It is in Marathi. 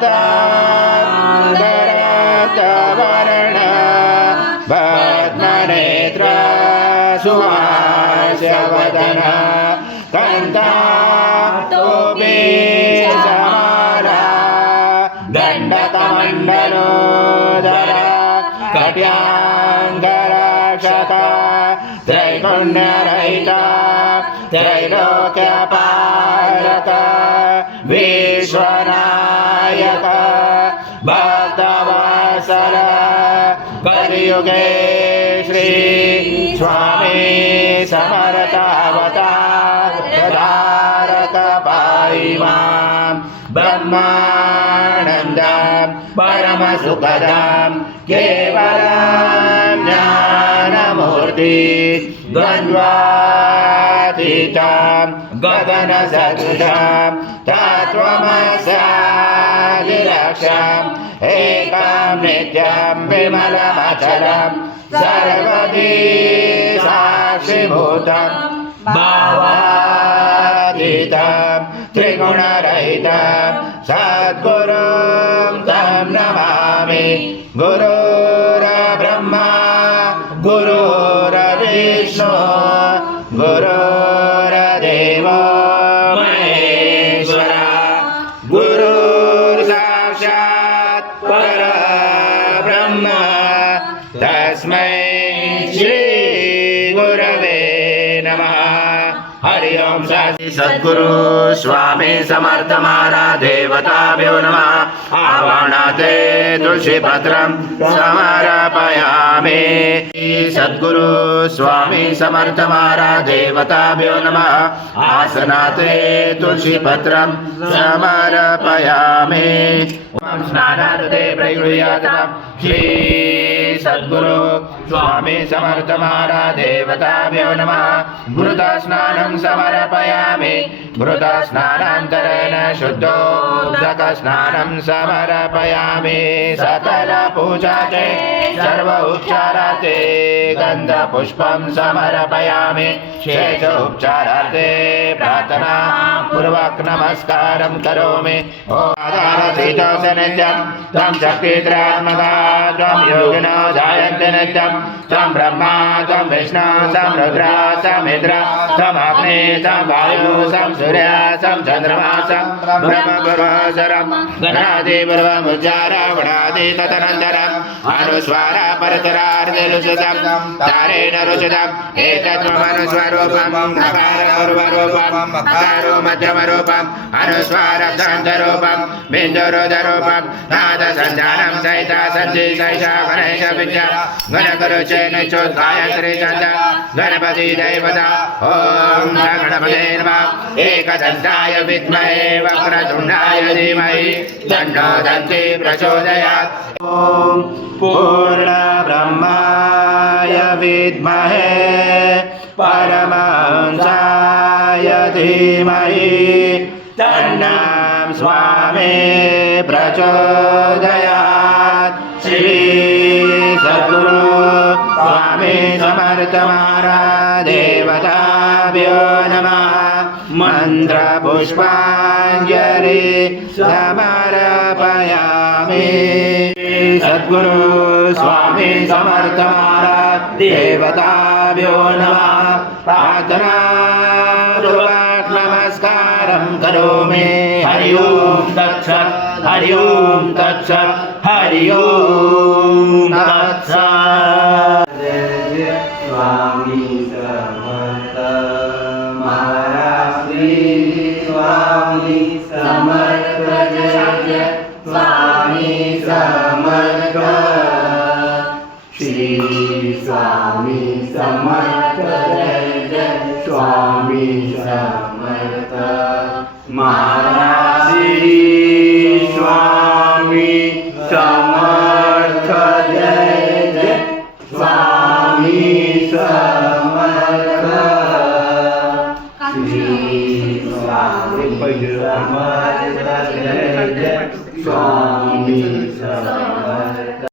श्वेतांगरक्तवर्ण पद्मनेत्र सुहास्यवदन कन्तातोऽपि समाला दण्डकमण्डलोदर कट्याङ्गरक्षका त्रैगुण्यरहिता त्रैलोक्यपालक विश्वनायक भक्तवत्सल कलियुगे श्री स्वामी समर्थावतारक पाहि मां ब्रह्मानन्दं परमसुखदं केवलं ज्ञानमूर्ति द्वन्द्वातीतं गगनसदृशं तत्त्वमस्यादिलक्ष्यम् एकं नित्यं विमलमचलं सर्वदी साक्षिभूतं भावातीतं त्रिगुणरहितं सद्गुरुं तं नमामि गुरुर्ब्रह्मा गुरुर्विष्णु गुरुर्देवो महेश्वरा गुरुर्साक्षात् परब्रह्म तस्मै श्री गुरवे नमः। हरि ओम सद्गुरु स्वामी समर्थ महाराज देवताभ्यो नमः। आवाहनाते तुलसीपत्रं समर्पयामि। सद्गुरु स्वामी समर्थ महाराज देवताभ्यो नमः। आसनाते तुलसीपत्रं समर्पयामि। ओम स्नानार्थे प्रयुज्यतां श्री सद्गुरु स्वामी समर्थ महाराज देवताभ्यो नमः। घृता स्नानं समर्पयामि। घृता स्नानान्तरेण शुद्धोदक स्नानं समर्पयामि। सकल पूजाते सर्व उपचाराते गन्धपुष्पं समर्पयामि। शेष उपचाराते प्रार्थना पूर्वक नमस्कारं करोमि। नित्यं तं शक्तित्रयात्मका त्वं योगिनो ध्यायन्ति नित्यं तं ब्रह्मा तं विष्णु तं रुद्र तं इंद्र तं अग्नि तं वायु तं सूर्य तं चन्द्रमा तं ब्रह्मपुरोऽसरं गणादिपूर्वमुच्चार गुणादि तदनन्तरम् अनुस्वार परतरार्धेलुषितं तारेण रुचितम् एकत्वमनुस्वरूपं नकारपूर्वरूपं मकारो मध्यमरूपम् अनुस्वारब्दान्तरूपं बिन्दुरुदरूपं नादसञ्जानं सहिता सज्जि सहिता गणेश विद्या गणगुरुचेन चोद्गायत्री छन्द गणपति देवता ॐ गणपते नमः। एकदन्ताय विद्महे वक्रतुण्डाय धीमहि तन्नो दन्ति प्रचोदयात्। ॐ पूर्णब्रह्माय विद्महे परमहंसाय धीमहि तन्नं स्वामी प्रचोदयात्। श्री सद्गुरु स्वामी समर्थ महाराज देवताभ्यो नमः। मन्त्रपुष्पाञ्जलि समर्पयामि। सद्गुरु स्वामी समर्थ महाराज देवताभ्यो नमः। प्रार्थना पूर्वक नमस्कारं करोमि। हरि ओम तत्सत् हरि ओम तत्सत् हरि ओम तत्सत्। स्वामी समर्थ महाराज स्वामी समर्थ जय स्वामी समर्थ श्री स्वामी समर्थ जय स्वामी समर्थ महाराज स्वामी समर्थ जय स्वामी समर्थ श्री स्वामी समर्थ जय स्वामी समर्थ